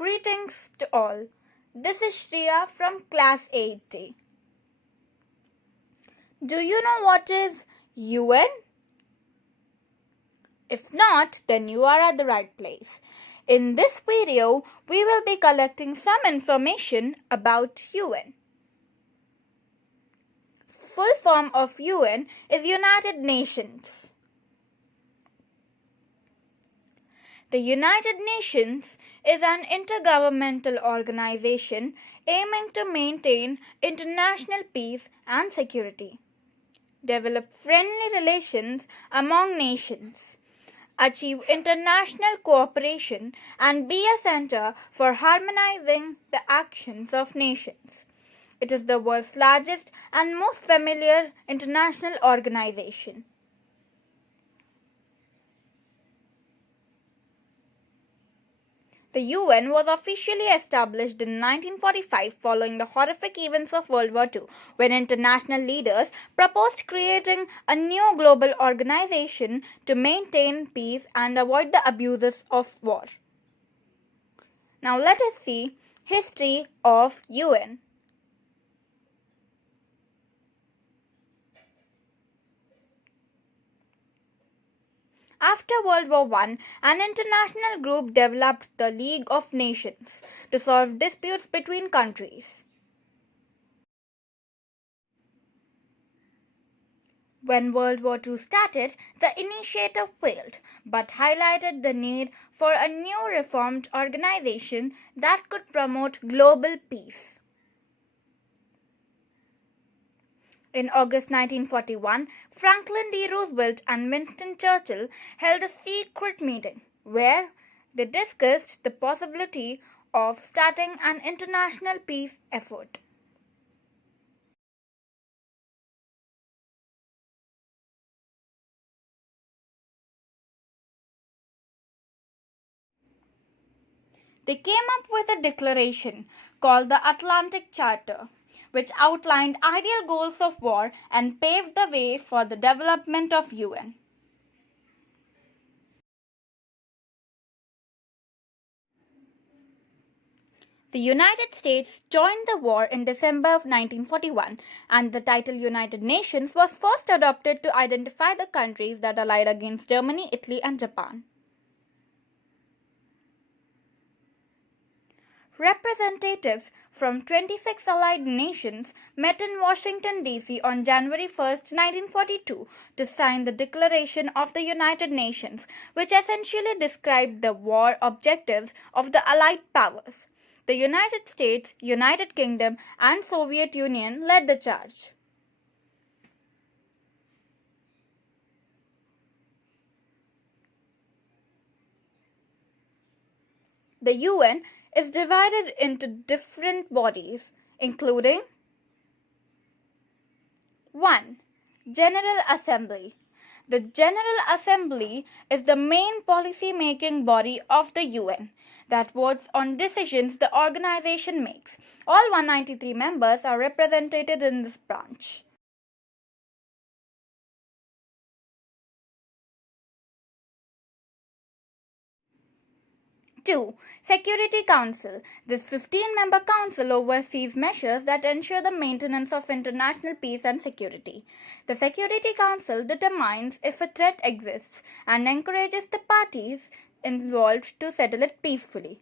Greetings to all. This is Shreya from class 8D. Do you know what is UN? If not, then you are at the right place. In this video, we will be collecting some information about UN. Full form of UN is United Nations. The United Nations is an intergovernmental organization aiming to maintain international peace and security, develop friendly relations among nations, achieve international cooperation, and be a center for harmonizing the actions of nations. It is the world's largest and most familiar international organization. The UN was officially established in 1945 following the horrific events of World War II, when international leaders proposed creating a new global organization to maintain peace and avoid the abuses of war. Now let us see history of UN. After World War I, an international group developed the League of Nations to solve disputes between countries. When World War II started, the initiative failed, but highlighted the need for a new reformed organization that could promote global peace. In August 1941, Franklin D. Roosevelt and Winston Churchill held a secret meeting where they discussed the possibility of starting an international peace effort. They came up with a declaration called the Atlantic Charter, which outlined ideal goals of war and paved the way for the development of UN. The United States joined the war in December of 1941, and the title United Nations was first adopted to identify the countries that allied against Germany, Italy, and Japan. Representatives from 26 allied nations met in Washington, D.C. on January 1, 1942 to sign the Declaration of the United Nations, which essentially described the war objectives of the Allied powers. The United States, United Kingdom, and Soviet Union led the charge. The UN is divided into different bodies, including 1. General Assembly. The General Assembly is the main policy-making body of the UN that votes on decisions the organization makes. All 193 members are represented in this branch. 2. Security Council. This 15-member council oversees measures that ensure the maintenance of international peace and security. The Security Council determines if a threat exists and encourages the parties involved to settle it peacefully.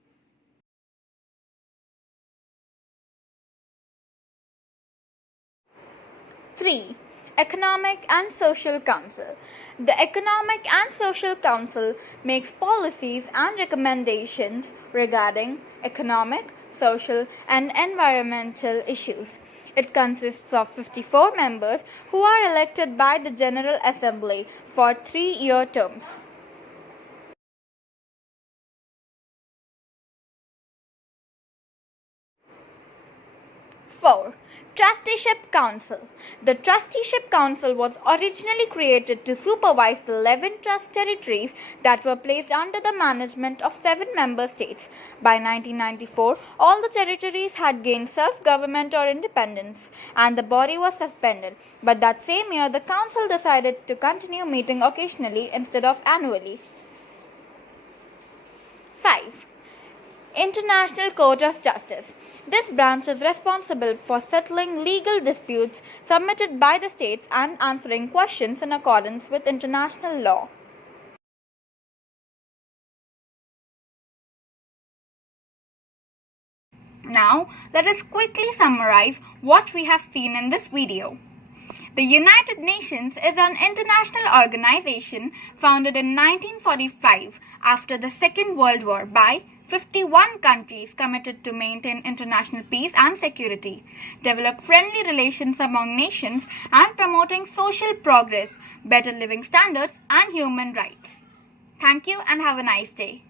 3. Economic and Social Council. The Economic and Social Council makes policies and recommendations regarding economic, social, and environmental issues. It consists of 54 members who are elected by the General Assembly for 3-year terms. 4. Trusteeship Council. The Trusteeship Council was originally created to supervise the 11 trust territories that were placed under the management of 7 member states. By 1994, all the territories had gained self-government or independence, and the body was suspended. But that same year, the Council decided to continue meeting occasionally instead of annually. 5. International Court of Justice. This branch is responsible for settling legal disputes submitted by the states and answering questions in accordance with international law. Now, let us quickly summarize what we have seen in this video. The United Nations is an international organization founded in 1945 after the Second World War by 51 countries committed to maintain international peace and security, develop friendly relations among nations, and promoting social progress, better living standards, and human rights. Thank you and have a nice day.